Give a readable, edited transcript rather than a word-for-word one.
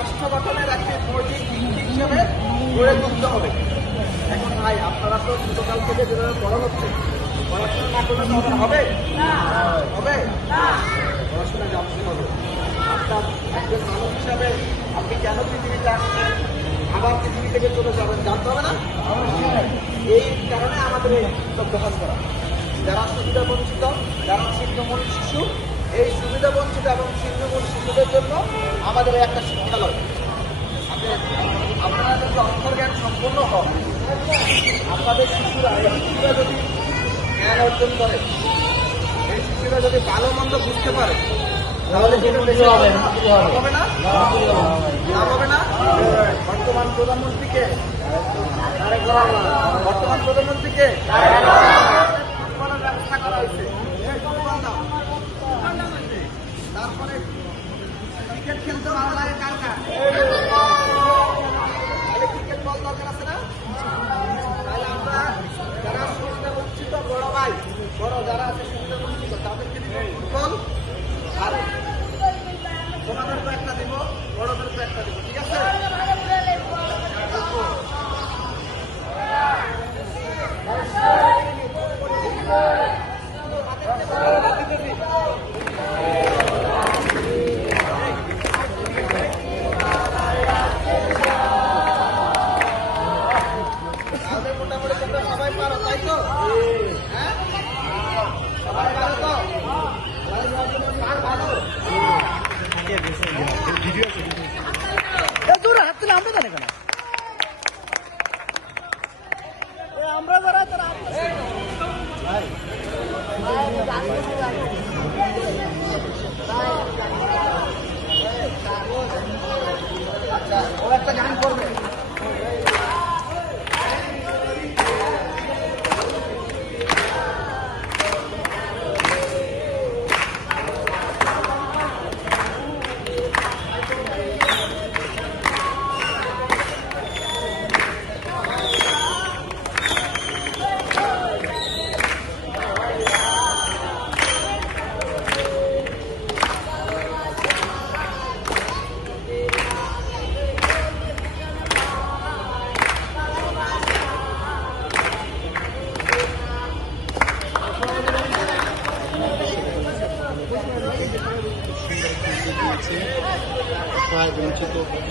রাষ্ট্র গঠনের একটি নৈতিক ভিত্তি হিসেবে গড়ে তুলতে হবে। এখন ভাই আপনারা তো ছোটকাল থেকে যেভাবে বড় হচ্ছে, পড়াশোনা না করলে তো আবার হবে হবে পড়াশোনা জানতে হবে। আপনার একজন মানুষ হিসাবে আপনি কেন পৃথিবীতে আসছেন, আবার পৃথিবী থেকে চলে যাবেন জানতে হবে না? এই কারণে আমাদের এই অভ্যাস করা। যারা সুবিধা বঞ্চিত, যারা ছিন্নমূল শিশু, এই সুবিধা বঞ্চিত এবং ছিন্নমূল শিশুদের জন্য আমাদের একটা শিক্ষালয়। আপনারা যদি অন্তর্জ্ঞান সম্পন্ন হন, আপনাদের শিশুরা যদি জ্ঞান অর্জন করে, এই শিশুরা যদি ভালো মন্দ বুঝতে পারে, তাহলে হবে না হবে না। বর্তমান প্রধানমন্ত্রীকে ব্যবস্থা করা হয়েছে। তারপরে ক্রিকেট খেলতে ভালো লাগে কার কার? তাহলে ক্রিকেট বল দরকার আছে না? তাহলে আমরা যারা সুবিধা বঞ্চিত বড় ভাই, বড় যারা আছে সুবিধা বঞ্চিত, তাদেরকে দিব ফুটবল, আর তোমাদেরকে একটা দিব, বড়দেরকে একটা দিব, ঠিক আছে? মোটামুটি তোমরা সবাই পারো, তাই তো? হ্যাঁ, সবাই পারো তো? আমরা যারা ও একটা গান করবে। প্রায় বঞ্চিত জন্য